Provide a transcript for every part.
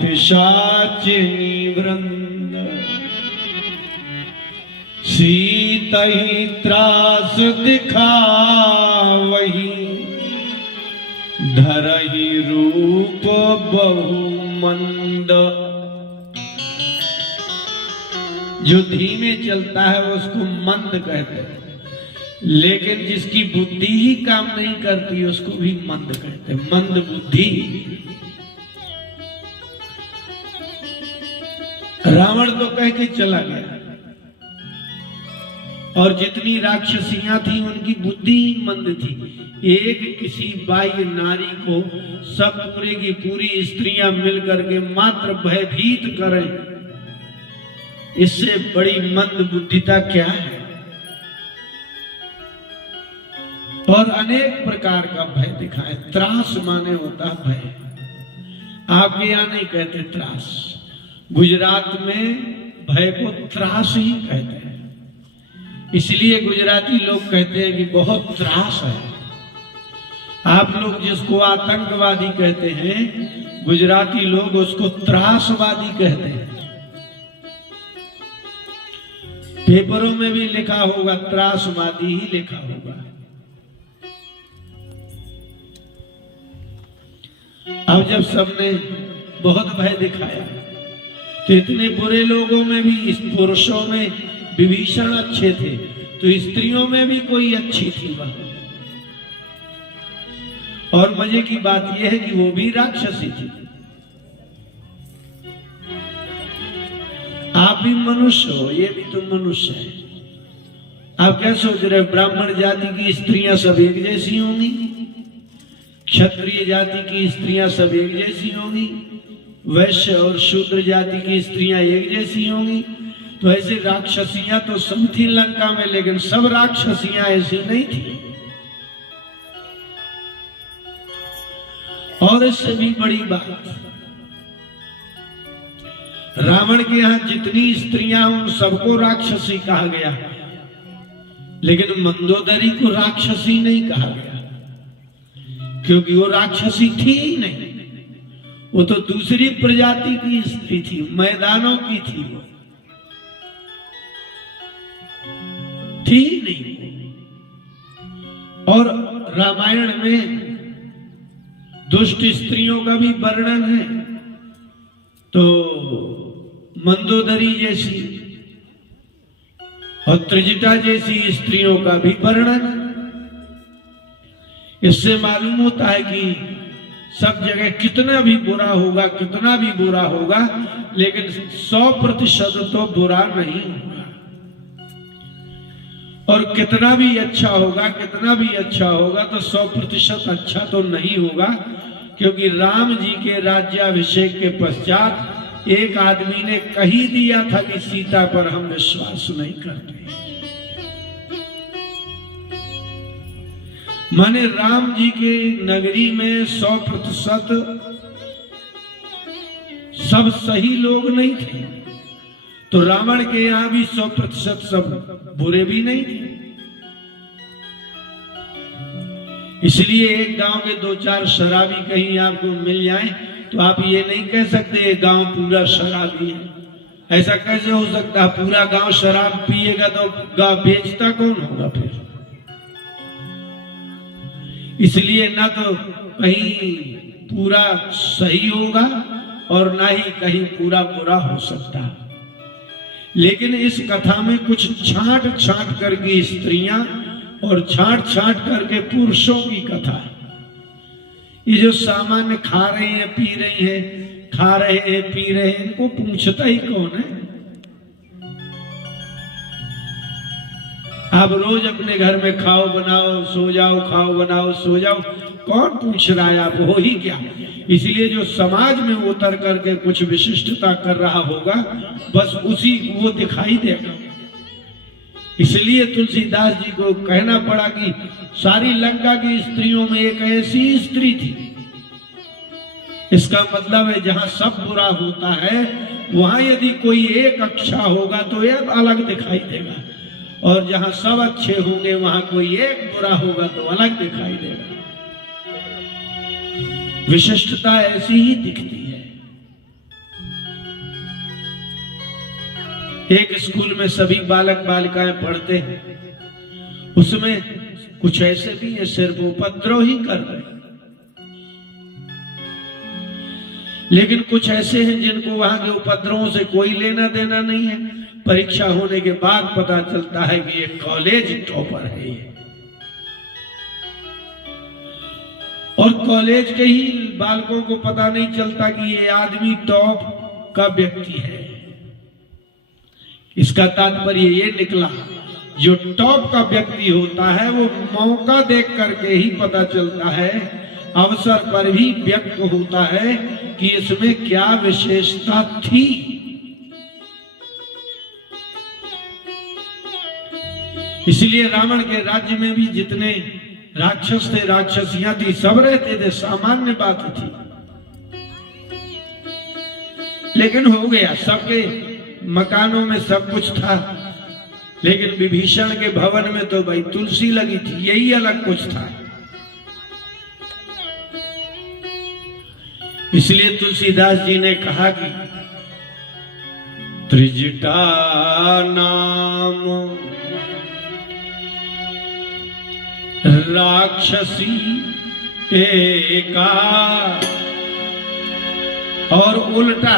पिशाचिनी वृंद सीतहि त्रास दिखावही, धरहि रूप बहु मंद। जो धीमे चलता है वो उसको मंद कहते हैं, लेकिन जिसकी बुद्धि ही काम नहीं करती उसको भी मंद कहते हैं, मंद बुद्धि। रावण तो कह के चला गया, और जितनी राक्षसियां थी उनकी बुद्धि ही मंद थी। एक किसी बाह्य नारी को सब पूरे की पूरी स्त्रियां मिलकर के मात्र भयभीत करें, इससे बड़ी मंद बुद्धिता क्या है। और अनेक प्रकार का भय दिखाए। त्रास माने होता भय, आपके यहां नहीं कहते त्रास, गुजरात में भय को त्रास ही कहते हैं। इसलिए गुजराती लोग कहते हैं कि बहुत त्रास है। आप लोग जिसको आतंकवादी कहते हैं, गुजराती लोग उसको त्रासवादी कहते हैं। पेपरों में भी लिखा होगा त्रासवादी ही लिखा होगा। अब जब सबने बहुत भय दिखाया तो इतने बुरे लोगों में भी, इस पुरुषों में विभीषण अच्छे थे, तो स्त्रियों में भी कोई अच्छी थी वह। और मजे की बात यह है कि वो भी राक्षसी थी। आप भी मनुष्य हो, ये भी तो मनुष्य है। आप क्या सोच रहे हो ब्राह्मण जाति की स्त्रियां सब एक जैसी होंगी, क्षत्रिय जाति की स्त्रियां सब एक जैसी होंगी, वैश्य और शूद्र जाति की स्त्रियां एक जैसी होंगी? तो ऐसे राक्षसियां तो सब थी लंका में, लेकिन सब राक्षसियां ऐसी नहीं थी। और इससे भी बड़ी बात, रावण के यहां जितनी स्त्रियां उन सबको राक्षसी कहा गया, लेकिन मंदोदरी को राक्षसी नहीं कहा गया, क्योंकि वो राक्षसी थी ही नहीं। वो तो दूसरी प्रजाति की स्त्री थी, मैदानों की थी, वो थी नहीं। और रामायण में दुष्ट स्त्रियों का भी वर्णन है, तो मंदोदरी जैसी और त्रिजटा जैसी स्त्रियों का भी वर्णन है। इससे मालूम होता है कि सब जगह कितना भी बुरा होगा, कितना भी बुरा होगा, लेकिन 100% तो बुरा नहीं होगा। और कितना भी अच्छा होगा, कितना भी अच्छा होगा, तो 100% अच्छा तो नहीं होगा। क्योंकि राम जी के राज्याभिषेक के पश्चात एक आदमी ने कही दिया था कि सीता पर हम विश्वास नहीं करते। माने राम जी के नगरी में 100% सब सही लोग नहीं थे, तो रावण के यहां भी 100% सब बुरे भी नहीं थे। इसलिए एक गांव के 2-4 शराबी कहीं आपको मिल जाएं तो आप ये नहीं कह सकते गांव पूरा शराबी है। ऐसा कैसे हो सकता है? पूरा गांव शराब पिएगा तो गांव बेचता कौन होगा फिर? इसलिए ना तो कहीं पूरा सही होगा और ना ही कहीं पूरा बुरा हो सकता। लेकिन इस कथा में कुछ छांट छांट करके स्त्रियां और छांट छांट करके पुरुषों की कथा है। ये जो सामान्य खा रहे हैं, पी रहे हैं, खा रहे हैं, पी रहे हैं, इनको पूछता ही कौन है? आप रोज अपने घर में खाओ बनाओ सो जाओ, खाओ बनाओ सो जाओ, कौन पूछ रहा है? आप हो ही क्या? इसलिए जो समाज में उतर करके कुछ विशिष्टता कर रहा होगा, बस उसी वो दिखाई देगा। इसलिए तुलसीदास जी को कहना पड़ा कि सारी लंका की स्त्रियों में एक ऐसी स्त्री थी। इसका मतलब है जहां सब बुरा होता है, वहां यदि कोई एक अच्छा होगा तो यह अलग दिखाई देगा, और जहां सब अच्छे होंगे वहां कोई एक बुरा होगा तो अलग दिखाई देगा। विशिष्टता ऐसी ही दिखती है। एक स्कूल में सभी बालक बालिकाएं पढ़ते हैं, उसमें कुछ ऐसे भी है सिर्फ उपद्रव ही कर रहे, लेकिन कुछ ऐसे हैं जिनको वहां के उपद्रवों से कोई लेना देना नहीं है। परीक्षा होने के बाद पता चलता है कि ये कॉलेज टॉपर है ये। और कॉलेज के ही बालकों को पता नहीं चलता कि ये आदमी टॉप का व्यक्ति है। इसका तात्पर्य ये निकला, जो टॉप का व्यक्ति होता है वो मौका देख करके ही पता चलता है, अवसर पर भी व्यक्त होता है कि इसमें क्या विशेषता थी। इसलिए रावण के राज्य में भी जितने राक्षस थे, राक्षसियां थी, सब रहते थे, सामान्य बात थी। लेकिन हो गया, सबके मकानों में सब कुछ था, लेकिन विभीषण के भवन में तो भाई तुलसी लगी थी, यही अलग कुछ था। इसलिए तुलसीदास जी ने कहा कि त्रिजटा नाम राक्षसी एका, और उल्टा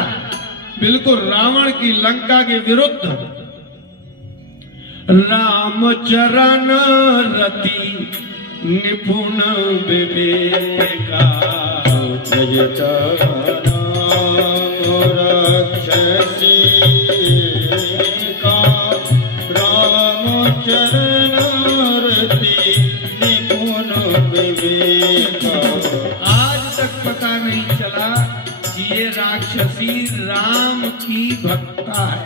बिल्कुल रावण की लंका के विरुद्ध रामचरण रति निपुण विवेका। राक्षसी का रामचरण रति निपुण विवेका। आज तक पता नहीं चला कि ये राक्षसी राम की भक्ता है,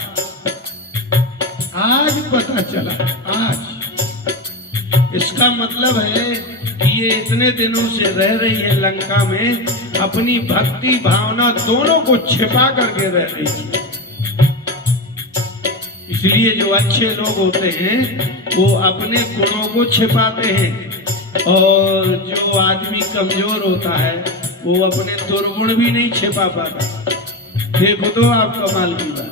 आज पता चला। आज इसका मतलब है कि ये इतने दिनों से रह रही है लंका में, अपनी भक्ति भावना दोनों को छिपा करके रह रही थी। इसलिए जो अच्छे लोग होते हैं वो अपने गुणों को छिपाते हैं, और जो आदमी कमजोर होता है वो अपने दुर्गुण भी नहीं छिपा पाता। देखो तो आप कमाल की बात,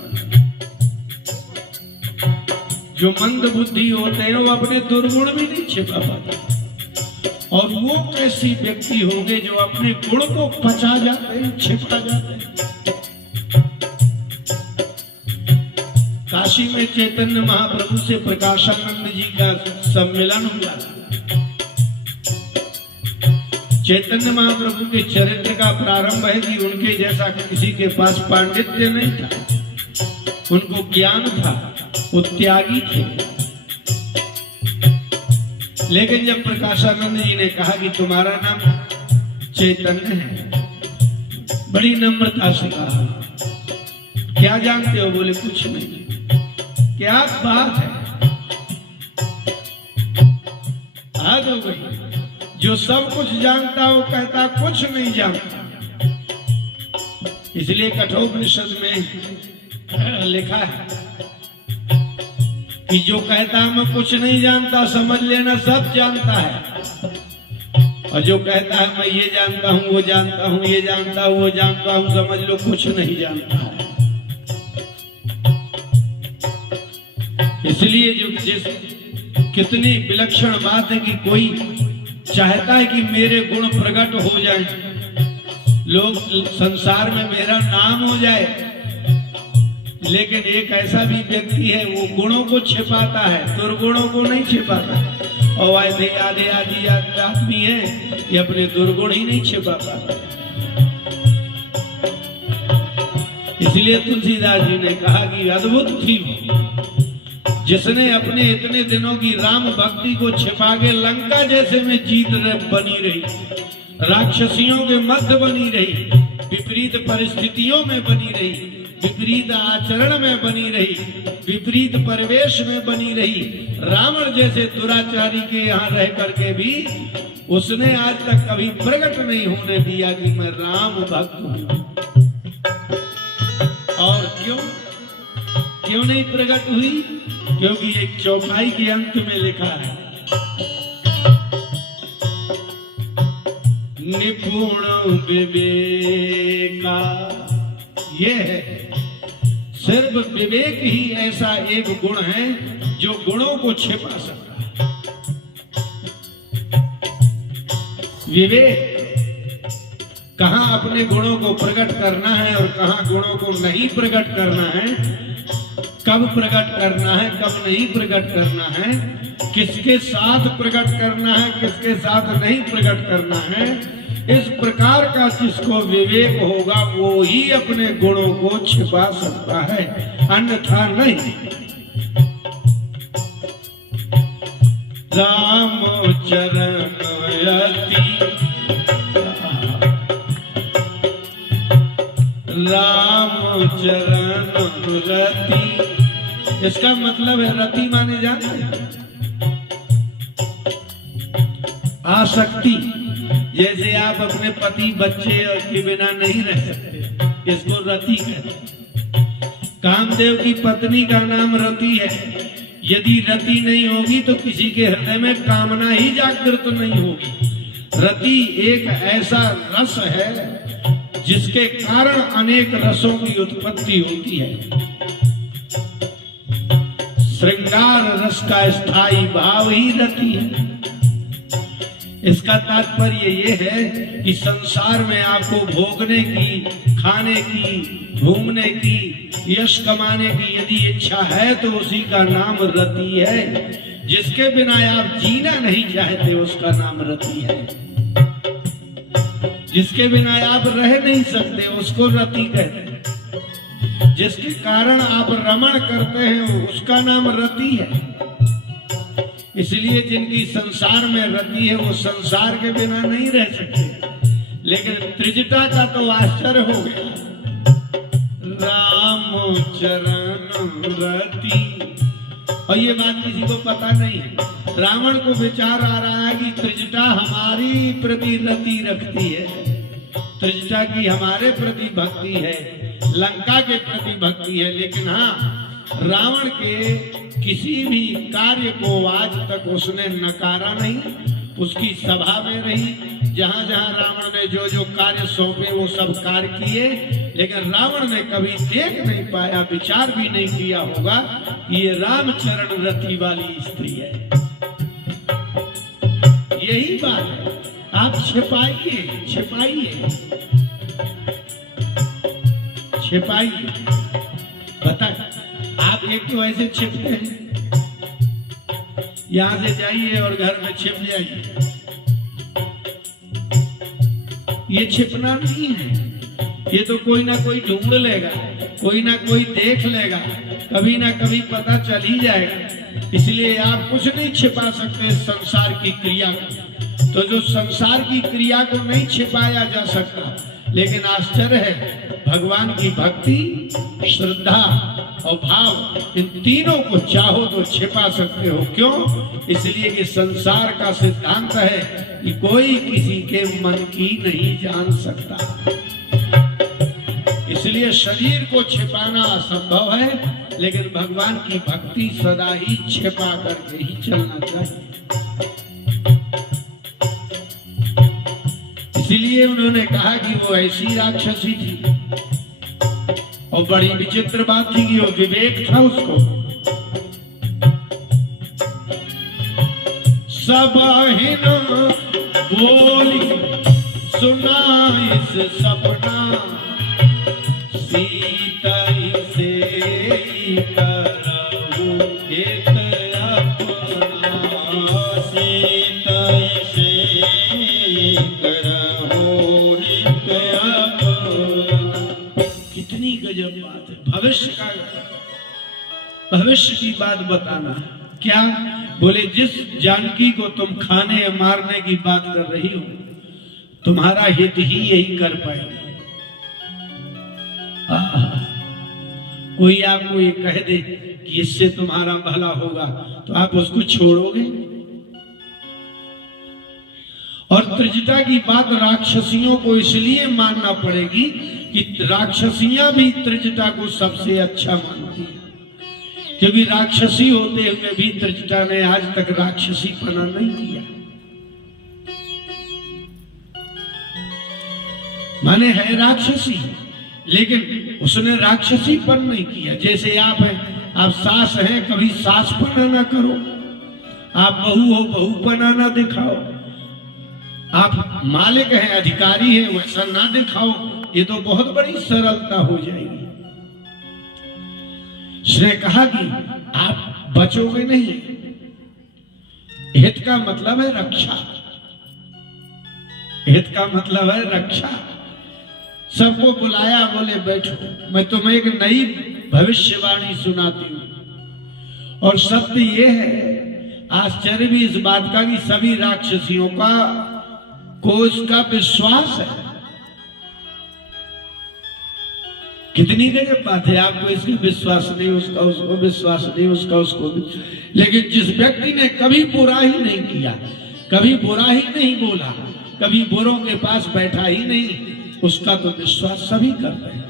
जो मंद बुद्धि होते हैं वो अपने दुर्गुण भी नहीं छिपा पाते। और वो कैसी व्यक्ति होंगे जो अपने गुण को पचा जाते हैं, छिपा जाते हैं। काशी में चैतन्य महाप्रभु से प्रकाशानंद जी का सम्मेलन हुआ। चैतन्य महाप्रभु के चरित्र का प्रारंभ है कि उनके जैसा किसी के पास पांडित्य नहीं था, उनको ज्ञान था, वो त्यागी थे। लेकिन जब प्रकाशानंद जी ने कहा कि तुम्हारा नाम चैतन्य है, बड़ी नम्रता से कहा, क्या जानते हो? बोले कुछ नहीं। क्या बात है, आज हो गई। जो सब कुछ जानता वो कहता कुछ नहीं जानता। इसलिए कठोपनिषद में लिखा है कि जो कहता मैं कुछ नहीं जानता, समझ लेना सब जानता है। और जो कहता है मैं ये जानता हूँ, वो जानता हूँ, ये जानता हूँ, वो जानता हूँ, समझ लो कुछ नहीं जानता है। इसलिए जो कितनी विलक्षण बात है कि कोई चाहता है कि मेरे गुण प्रकट हो जाए, लोग संसार में मेरा नाम हो जाए, लेकिन एक ऐसा भी व्यक्ति है वो गुणों को छिपाता है, दुर्गुणों को नहीं छिपाता। और आधे आधे आदि आदमी है ये अपने दुर्गुण ही नहीं छिपा पाता। इसलिए तुलसीदास जी ने कहा कि अद्भुत थी जिसने अपने इतने दिनों की राम भक्ति को छिपा के लंका जैसे में जीत बनी रही, राक्षसियों के मध्य बनी रही, विपरीत परिस्थितियों में बनी रही, विपरीत आचरण में बनी रही, विपरीत परिवेश में बनी रही। रावण जैसे दुराचारी के यहाँ रह करके भी उसने आज तक कभी प्रकट नहीं होने दिया कि मैं राम भक्त हूं। और क्यों नहीं प्रकट हुई? क्योंकि एक चौपाई के अंत में लिखा है, निपुण विवेका, ये है सिर्फ विवेक ही ऐसा एक गुण है जो गुणों को छिपा सकता है। विवेक कहां अपने गुणों को प्रकट करना है और कहां गुणों को नहीं प्रकट करना है, कब प्रकट करना है कब नहीं प्रकट करना है, किसके साथ प्रकट करना है किसके साथ नहीं प्रकट करना है, इस प्रकार का जिसको विवेक होगा वो ही अपने गुणों को छिपा सकता है, अन्यथा नहीं। राम चरण रति, राम चरण रति, इसका मतलब है रति माने जानते हैं आसक्ति। जैसे आप अपने पति बच्चे के बिना नहीं रह सकते, इसको रति कहते हैं। कामदेव की पत्नी का नाम रति है। यदि रति नहीं होगी तो किसी के हृदय में कामना ही जागृत नहीं होगी। रति एक ऐसा रस है जिसके कारण अनेक रसों की उत्पत्ति होती है। श्रृंगार रस का स्थायी भाव ही रति है। इसका तात्पर्य ये है कि संसार में आपको भोगने की, खाने की, घूमने की, यश कमाने की यदि इच्छा है तो उसी का नाम रति है। जिसके बिना आप जीना नहीं चाहते उसका नाम रति है। जिसके बिना आप रह नहीं सकते उसको रति कहते हैं। जिसके कारण आप रमण करते हैं उसका नाम रति है। इसलिए जिनकी संसार में रति है वो संसार के बिना नहीं रह सकते। लेकिन त्रिजटा का तो आश्चर्य हो गया। राम चरण रति, और ये बात किसी को पता नहीं है। रावण को विचार आ रहा है कि त्रिजटा हमारी प्रति रति रखती है, त्रिजटा की हमारे प्रति भक्ति है, लंका के प्रति भक्ति है। लेकिन हाँ, रावण के किसी भी कार्य को आज तक उसने नकारा नहीं। उसकी सभा में रही, जहां जहां रावण ने जो जो कार्य सौंपे वो सब कार्य किए, लेकिन रावण ने कभी देख नहीं पाया, विचार भी नहीं किया होगा कि ये रामचरण रति वाली स्त्री है। यही बात है। आप छिपाइए छिपाइए छिपाइए। बताए आप एक तो ऐसे छिपते हैं, यहां से जाइए और घर में छिप जाइए। ये छिपना नहीं है, ये तो कोई ना कोई ढूंढ लेगा, कोई ना कोई देख लेगा, कभी ना कभी पता चल ही जाएगा। इसलिए आप कुछ नहीं छिपा सकते संसार की क्रिया को। तो जो संसार की क्रिया को नहीं छिपाया जा सकता, लेकिन आश्चर्य है भगवान की भक्ति, श्रद्धा और भाव, इन तीनों को चाहो तो छिपा सकते हो। क्यों? इसलिए कि संसार का सिद्धांत है कि कोई किसी के मन की नहीं जान सकता। इसलिए शरीर को छिपाना असंभव है, लेकिन भगवान की भक्ति सदा ही छिपा करके ही चलना चाहिए। इसीलिए उन्होंने कहा कि वो ऐसी राक्षसी थी, और बड़ी विचित्र बात थी कि वो विवेक था उसको। सब हिन बोली सुना इस सपना, सीता से करहु हित अपना, सीता से करहु हित अपना। कितनी गजब बात है। भविष्य की बात बताना। क्या बोले? जिस जानकी को तुम खाने या मारने की बात कर रही हो, तुम्हारा हित ही यही कर पाएगी। कोई आपको ये कह दे कि इससे तुम्हारा भला होगा, तो आप उसको छोड़ोगे? और त्रिजटा की बात राक्षसियों को इसलिए मानना पड़ेगी कि राक्षसियां भी त्रिजटा को सबसे अच्छा मानती है, क्योंकि राक्षसी होते हुए भी त्रिजटा ने आज तक राक्षसी पना नहीं किया। माने है राक्षसी, लेकिन उसने राक्षसीपन नहीं किया। जैसे आप हैं, आप सास हैं, कभी सासपना ना करो। आप बहू हो, बहूपना ना दिखाओ। आप मालिक हैं, अधिकारी हैं, वैसा ना दिखाओ। ये तो बहुत बड़ी सरलता हो जाएगी। उसने कहा कि आप बचोगे नहीं। हित का मतलब है रक्षा। हित का मतलब है रक्षा। सबको बुलाया, बोले बैठो, मैं तुम्हें एक नई भविष्यवाणी सुनाती हूं। और सत्य ये है, आश्चर्य भी इस बात का कि सभी राक्षसियों को इसका विश्वास है। कितनी गजब बात है, आपको इसका विश्वास नहीं, उसका उसको विश्वास नहीं, उसका उसको भी। लेकिन जिस व्यक्ति ने कभी बुरा ही नहीं किया, कभी बुरा ही नहीं बोला, कभी बुरों के पास बैठा ही नहीं, उसका तो विश्वास सभी करते हैं।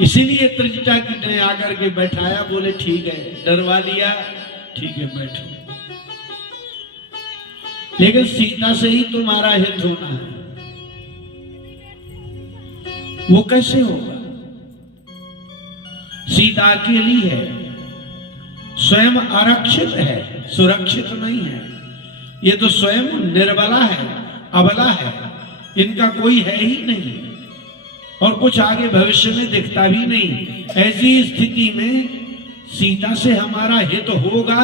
इसीलिए त्रिजटा ने आकर के बैठाया, बोले ठीक है, डरवा लिया, ठीक है बैठो, लेकिन सीता से ही तुम्हारा हित होना है। वो कैसे होगा? सीता अकेली है, स्वयं आरक्षित है, सुरक्षित नहीं है। ये तो स्वयं निर्बला है, अबला है, इनका कोई है ही नहीं और कुछ आगे भविष्य में दिखता भी नहीं। ऐसी स्थिति में सीता से हमारा हित होगा,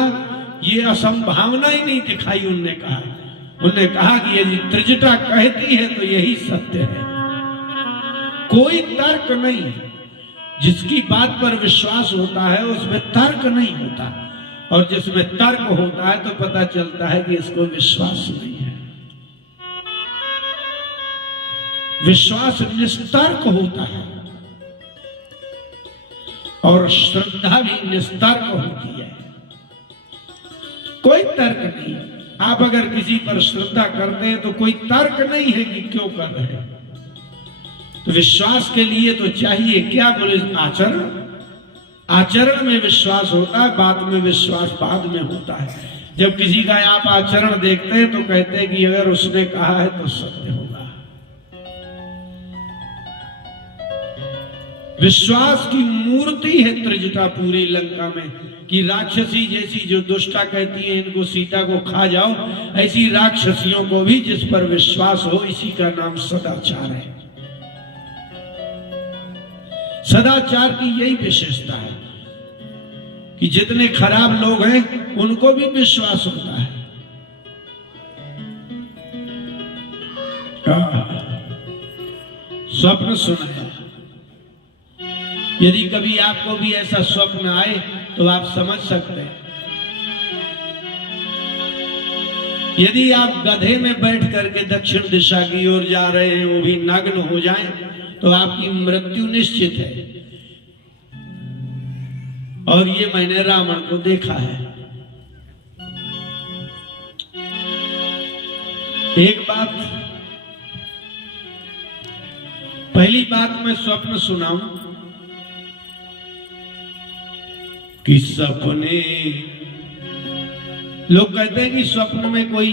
ये असंभावना ही नहीं दिखाई। उन्होंने कहा कि यदि त्रिजटा कहती है तो यही सत्य है, कोई तर्क नहीं। जिसकी बात पर विश्वास होता है उसमें तर्क नहीं होता, और जिसमें तर्क होता है तो पता चलता है कि इसको विश्वास नहीं है। विश्वास निस्तर्क होता है और श्रद्धा भी निस्तर्क होती है, कोई तर्क नहीं। आप अगर किसी पर श्रद्धा करते हैं तो कोई तर्क नहीं है कि क्यों कर रहे हैं। तो विश्वास के लिए तो चाहिए क्या? बोले आचरण। आचरण में विश्वास होता है, बात में विश्वास बाद में होता है। जब किसी का आप आचरण देखते हैं तो कहते हैं कि अगर उसने कहा है तो सत्य होगा। विश्वास की मूर्ति है त्रिजटा पूरी लंका में, कि राक्षसी जैसी जो दुष्टा कहती है इनको सीता को खा जाओ, ऐसी राक्षसियों को भी जिस पर विश्वास हो, इसी का नाम सदाचार है। सदाचार की यही विशेषता है कि जितने खराब लोग हैं उनको भी विश्वास होता है। स्वप्न सुना, यदि कभी आपको भी ऐसा स्वप्न आए तो आप समझ सकते हैं। यदि आप गधे में बैठ करके दक्षिण दिशा की ओर जा रहे हैं, वो भी नग्न हो जाएं, तो आपकी मृत्यु निश्चित है। और ये मैंने रावण को देखा है। एक बात, पहली बात मैं स्वप्न सुनाऊं कि सपने, लोग कहते हैं कि स्वप्न में कोई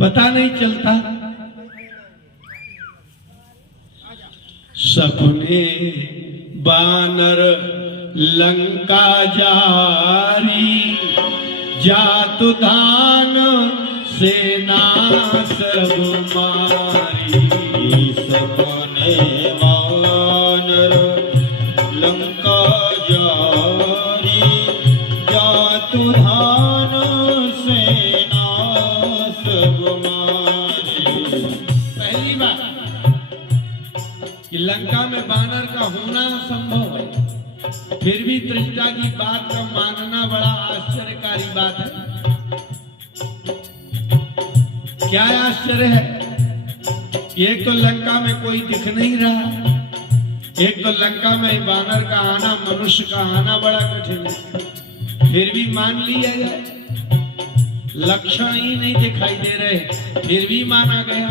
पता नहीं चलता। सपने बानर लंका जारी, जातु धान सेना सब मारी। सपने बानर लंका जारी, जातु धान सेना सब मारी। पहली बात कि लंका में बानर का होना संभव है, फिर भी त्रिजटा की बात का मानना बड़ा आश्चर्यकारी बात है। क्या आश्चर्य है? एक तो लंका में कोई दिख नहीं रहा, एक तो लंका में बानर का आना, मनुष्य का आना बड़ा कठिन है, फिर भी मान लिया जाए। लक्षण ही नहीं दिखाई दे रहे, फिर भी माना गया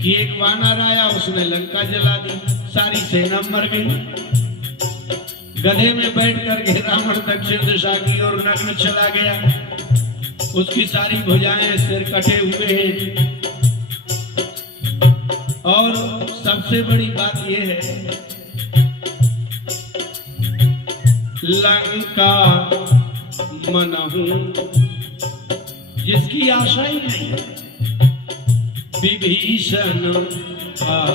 कि एक वानर आया, उसने लंका जला दी, सारी सेना मर गई। गधे में बैठ करके रावण दक्षिण दिशा की ओर नग्न चला गया, उसकी सारी भुजाएं, सिर कटे हुए हैं। और सबसे बड़ी बात यह है, लंका मनहू जिसकी आशा ही नहीं है, विभीषण आई।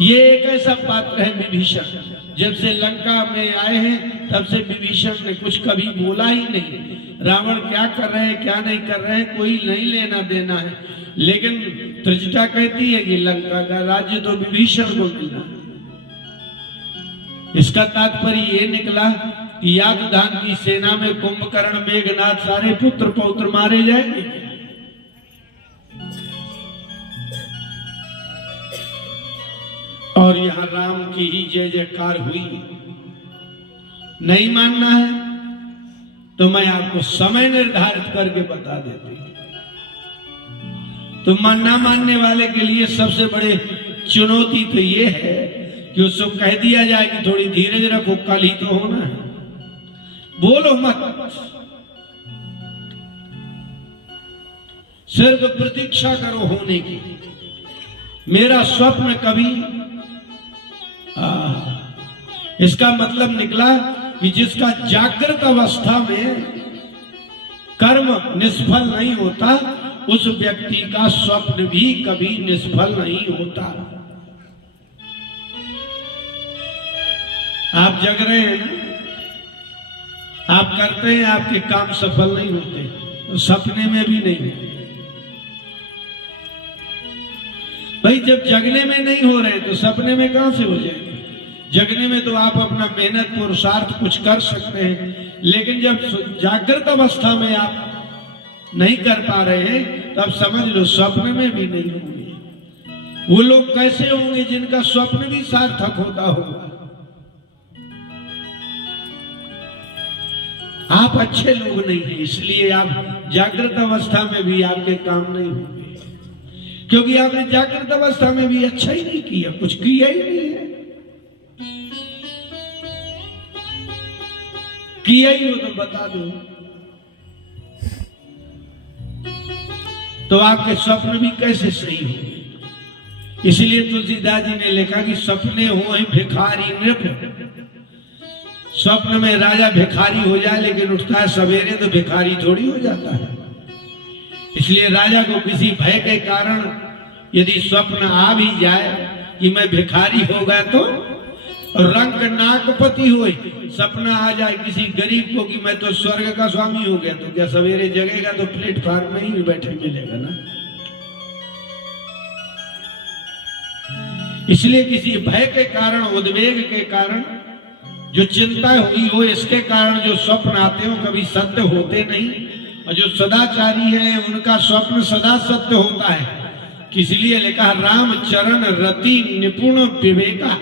ये एक ऐसा पात्र है विभीषण, जब से लंका में आए हैं तब से विभीषण ने कुछ कभी बोला ही नहीं। रावण क्या कर रहे हैं क्या नहीं कर रहे हैं कोई नहीं लेना देना है, लेकिन त्रिजटा कहती है कि लंका का राज्य तो विभीषण को मिला। इसका तात्पर्य ये निकला कि यादधान की सेना में कुंभकर्ण मेघनाथ सारे पुत्र पौत्र मारे जाएंगे। और यहां राम की ही जय जयकार हुई। नहीं मानना है तो मैं आपको समय निर्धारित करके बता देती हूं। तो ना मानने वाले के लिए सबसे बड़े चुनौती तो ये है कि उसको कह दिया जाए कि थोड़ी धीरज रखो, कल ही तो होना है, बोलो मत, सिर्फ प्रतीक्षा करो होने की। मेरा स्वप्न कभी इसका मतलब निकला कि जिसका जागृत अवस्था में कर्म निष्फल नहीं होता, उस व्यक्ति का स्वप्न भी कभी निष्फल नहीं होता। आप जग रहे हैं, आप करते हैं, आपके काम सफल नहीं होते, तो सपने में भी नहीं होते। भाई जब जगने में नहीं हो रहे तो सपने में कहां से हो जाएंगे? जगने में तो आप अपना मेहनत पुरुषार्थ कुछ कर सकते हैं, लेकिन जब जागृत अवस्था में आप नहीं कर पा रहे हैं तब समझ लो स्वप्न में भी नहीं होंगे। वो लोग कैसे होंगे जिनका स्वप्न भी सार्थक होता होगा? आप अच्छे लोग नहीं हैं, इसलिए आप जागृत अवस्था में भी आपके काम नहीं होंगे, क्योंकि आपने जागृत अवस्था में भी अच्छा ही नहीं किया, कुछ किया ही नहीं है। किया ही हो तो बता दो, तो आपके स्वप्न भी कैसे सही होंगे। इसलिए तुलसीदास जी ने लिखा कि सपने हो भिखारी नृप। स्वप्न में राजा भिखारी हो जाए लेकिन उठता है सवेरे तो भिखारी थोड़ी हो जाता है। इसलिए राजा को किसी भय के कारण यदि स्वप्न आ भी जाए कि मैं भिखारी होगा, तो रंग नागपति हो सपना आ जाए किसी गरीब को कि मैं तो स्वर्ग का स्वामी हो गया, तो क्या सवेरे जगेगा तो प्लेटफार्म में ही बैठे मिलेगा ना। इसलिए किसी भय के कारण, उद्वेग के कारण, जो चिंता हुई हो, इसके कारण जो स्वप्न आते हो कभी सत्य होते नहीं। और जो सदाचारी है उनका स्वप्न सदा सत्य होता है। इसलिए लिखा राम चरण रति निपुण विवेका।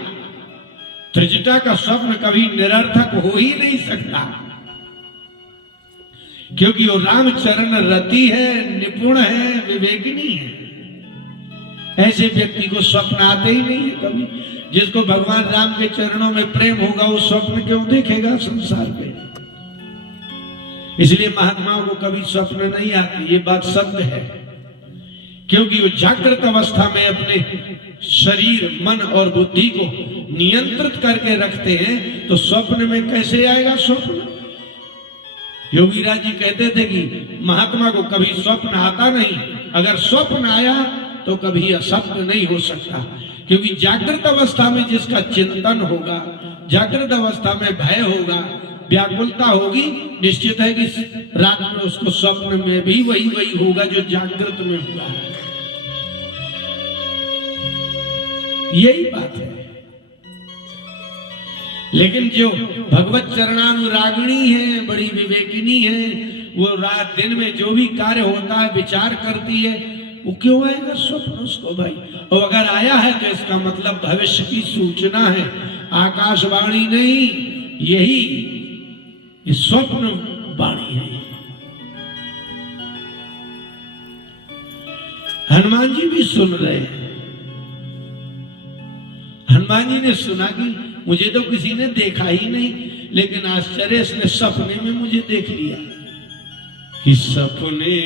त्रिजटा का स्वप्न कभी निरर्थक हो ही नहीं सकता, क्योंकि वो राम चरण रति है, निपुण है, विवेकिनी है। ऐसे व्यक्ति को स्वप्न आते ही नहीं है कभी। जिसको भगवान राम के चरणों में प्रेम होगा वो स्वप्न क्यों देखेगा संसार में। इसलिए महात्माओं को कभी स्वप्न नहीं आती, ये बात सत्य है, क्योंकि वो जागृत अवस्था में अपने शरीर, मन और बुद्धि को नियंत्रित करके रखते हैं। तो स्वप्न में कैसे आएगा स्वप्न? योगीराज जी कहते थे कि महात्मा को कभी स्वप्न आता नहीं, अगर स्वप्न आया तो कभी असत्य नहीं हो सकता, क्योंकि जागृत अवस्था में जिसका चिंतन होगा, जागृत अवस्था में भय होगा, व्याकुलता होगी, निश्चित है कि रात में उसको स्वप्न में भी वही होगा जो जागृत में हुआ है। यही बात है। लेकिन जो भगवत चरणानुरागिणी है, बड़ी विवेकिनी है, वो रात दिन में जो भी कार्य होता है विचार करती है, वो क्यों आएगा स्वप्न उसको भाई? और अगर आया है तो इसका मतलब भविष्य की सूचना है, आकाशवाणी नहीं, यही स्वप्न वाणी है। हनुमान जी भी सुन रहे हैं। हनुमान जी ने सुना कि मुझे तो किसी ने देखा ही नहीं, लेकिन आश्चर्य इसने सपने में मुझे देख लिया। कि सपने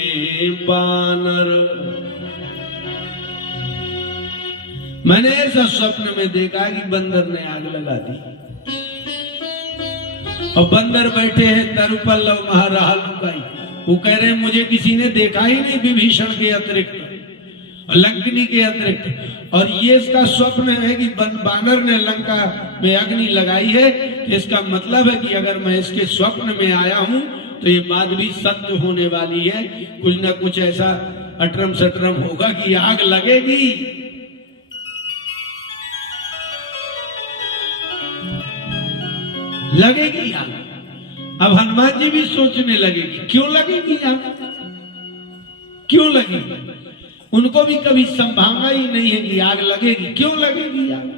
बानर, मैंने ऐसा स्वप्न में देखा कि बंदर ने आग लगा दी और बंदर बैठे हैं तरुपल्लव महाराल लुकाई। वो कह रहे हैं मुझे किसी ने देखा ही नहीं विभीषण के अतिरिक्त और लंकिनी के अतिरिक्त। और ये इसका स्वप्न है कि बानर ने लंका में अग्नि लगाई है। इसका मतलब है कि अगर मैं इसके स्वप्न में आया हूं तो ये बात भी सत्य होने वाली है। कुछ ना कुछ ऐसा अटरम सटरम होगा कि आग लगेगी। लगेगी आग। अब हनुमान जी भी सोचने लगेगी क्यों लगेगी आग, क्यों लगेगी। उनको भी कभी संभावना ही नहीं है कि आग लगेगी, क्यों लगेगी आग।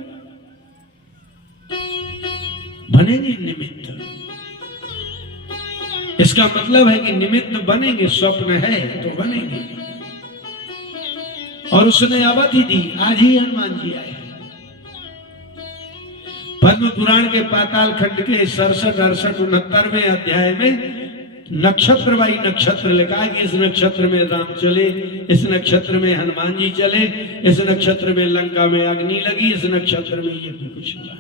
बनेंगे निमित्त, इसका मतलब है कि निमित्त बनेंगे। स्वप्न है तो बनेंगे। और उसने अवधि दी। आज ही हनुमान जी आए। पद्म पुराण के पाताल खंड के 67, 68, 69वें अध्याय में नक्षत्र बाई नक्षत्र लिखा है कि इस नक्षत्र में राम चले, इस नक्षत्र में हनुमान जी चले, इस नक्षत्र में लंका में अग्नि लगी, इस नक्षत्र में ये भी कुछ हुआ।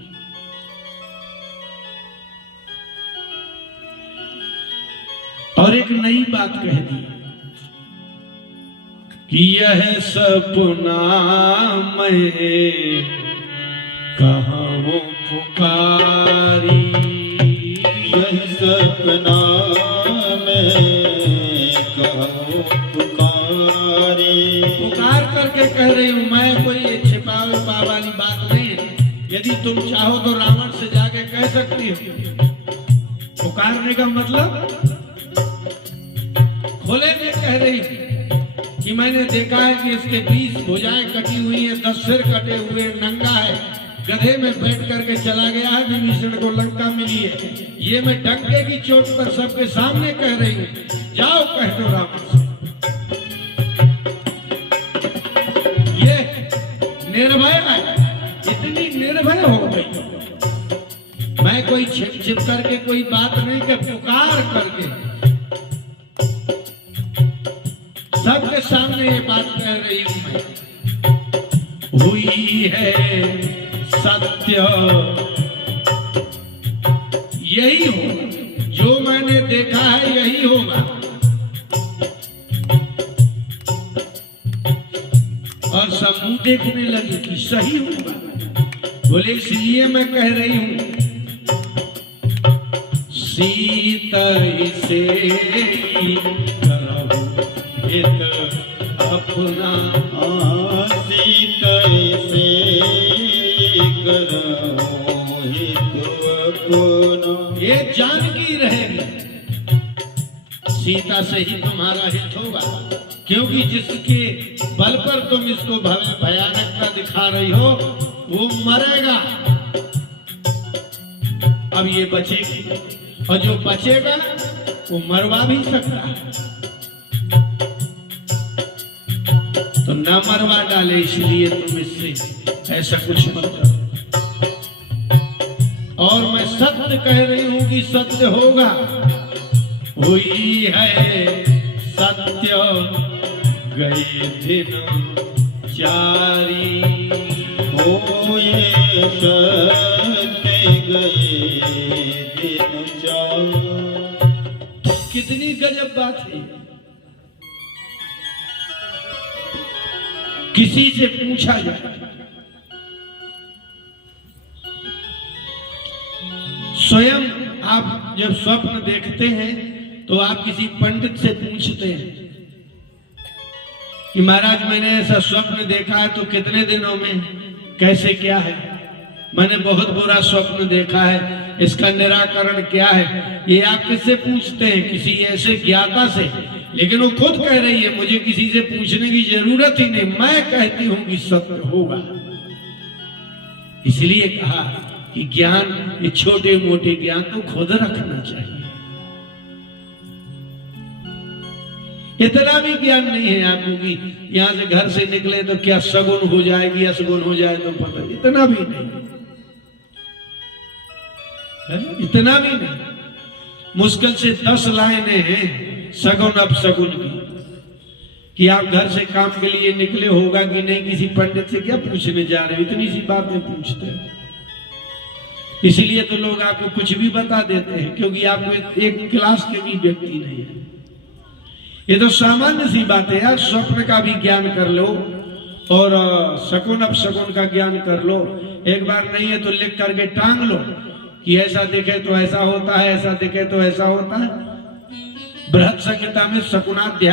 और एक नई बात कह दी कि यह सपना मैं कहाँ वो पुकारी, यह सपना में कहाँ पुकारी। पुकार करके कह रही हूं मैं, कोई छिपा वाली बात नहीं है। यदि तुम चाहो तो रावण से जाके कह सकती हो। पुकारने का मतलब खोले में कह रही कि मैंने देखा है कि इसके 20 भुजाएं कटी हुई है, 10 सिर कटे हुए, नंगा है, गधे में बैठ करके चला गया है, विभीषण को लंका मिली है। ये मैं डंके की चोट पर सबके सामने कह रही हूं। जाओ कह दो रावण से। ये निर्भय है, इतनी निर्भय हो गई। मैं कोई छिप छिप करके कोई बात नहीं कि पुकार करके सबके सामने ये बात कह रही हूं मैं। हुई है सत्य, यही होगा जो मैंने देखा है, यही होगा। और सब मुंह देखने लगे कि सही होगा। बोले इसलिए मैं कह रही हूं सीता से अपना, सीता से करो हित अपना। ये जानकी रहेगी, सीता से ही तुम्हारा हित होगा। क्योंकि जिसके बल पर तुम इसको भयानकता दिखा रही हो वो मरेगा। अब ये बचेगी और जो बचेगा वो मरवा भी सकता है। तो न मरवा डाले, इसलिए तुम इससे ऐसा कुछ मत करो। और मैं सत्य कह रही हूं कि सत्य होगा। हुई है सत्य गए दिन चारी, हो ये सत्य गए दिन चारी। कितनी गजब बात है। किसी से पूछा जाए, स्वयं आप जब स्वप्न देखते हैं तो आप किसी पंडित से पूछते हैं कि महाराज मैंने ऐसा स्वप्न देखा है तो कितने दिनों में कैसे क्या है। मैंने बहुत बुरा स्वप्न देखा है, इसका निराकरण क्या है। ये आप किससे पूछते हैं? किसी ऐसे ज्ञाता से। लेकिन वो खुद कह रही है मुझे किसी से पूछने की जरूरत ही नहीं, मैं कहती हूं कि सत्य होगा। इसलिए कहा कि ज्ञान, ये छोटे मोटे ज्ञान तो खुद रखना चाहिए। इतना भी ज्ञान नहीं है आपको कि यहां से घर से निकले तो क्या सगुन हो जाएगी, असगुन हो जाए तो पता, इतना भी नहीं, इतना भी नहीं। मुश्किल से 10 लाइनें हैं सगुन अपशगुन की, कि आप घर से काम के लिए निकले, होगा कि नहीं, किसी पंडित से क्या पूछने जा रहे हो, इतनी सी बातें पूछते हैं। इसीलिए तो लोग आपको कुछ भी बता देते हैं, क्योंकि आपको एक क्लास के भी व्यक्ति नहीं है। ये तो सामान्य सी बात है यार। स्वप्न का भी ज्ञान कर लो और शकुन अपशकुन का ज्ञान कर लो। एक बार नहीं है तो लिख करके टांग लो कि ऐसा दिखे तो ऐसा होता है, ऐसा दिखे तो ऐसा होता है। बृहत् संहिता में शकुनाध्याय